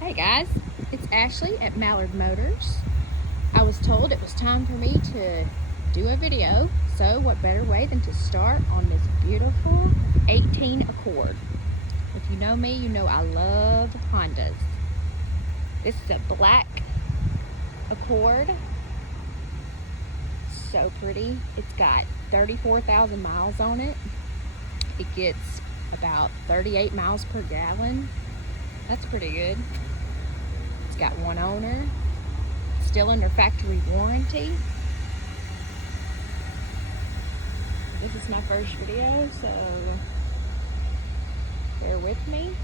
Hey guys, it's Ashley at Mallard Motors. I was told it was time for me to do a video, so what better way than to start on this beautiful 18 Accord. If you know me, you know I love Hondas. This is a black Accord. So pretty. It's got 34,000 miles on it. It gets about 38 miles per gallon. That's pretty good. It's got one owner, still under factory warranty. This is my first video, so bear with me.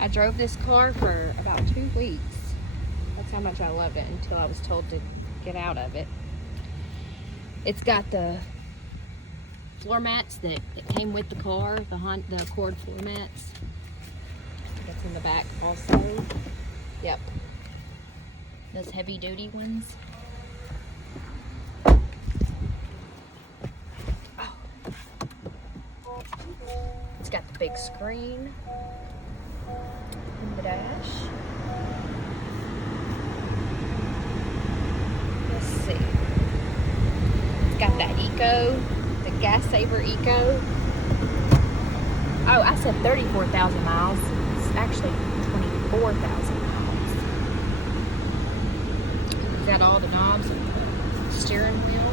I drove this car for about 2 weeks. That's how much I loved it until I was told to get out of it. It's got the floor mats that came with the car, the Accord floor mats. That's in the back also. Yep. Those heavy duty ones. Oh. It's got the big screen in the dash. Let's see. It's got that Eco. Gas saver Eco. Oh, I said 34,000 miles. It's actually 24,000 miles. It's got all the knobs and the steering wheel.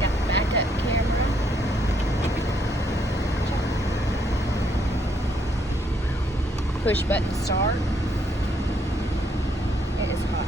Got the backup camera. Push button start. It is hot.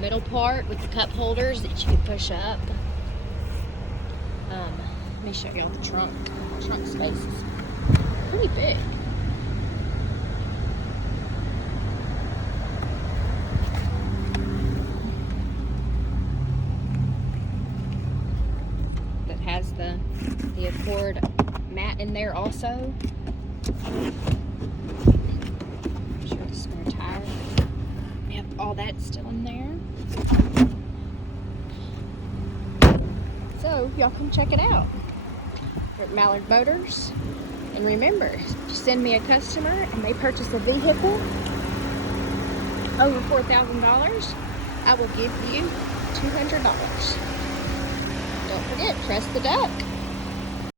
Middle part with the cup holders that you can push up. Let me show y'all the trunk. Trunk space is pretty big. That has the Accord mat in there also. Show the spare tire. Yep, all that's still in there. So y'all come check it out. We're at Mallard Motors. And remember, if you send me a customer and they purchase a vehicle over $4,000, I will give you $200. Don't forget, press the duck.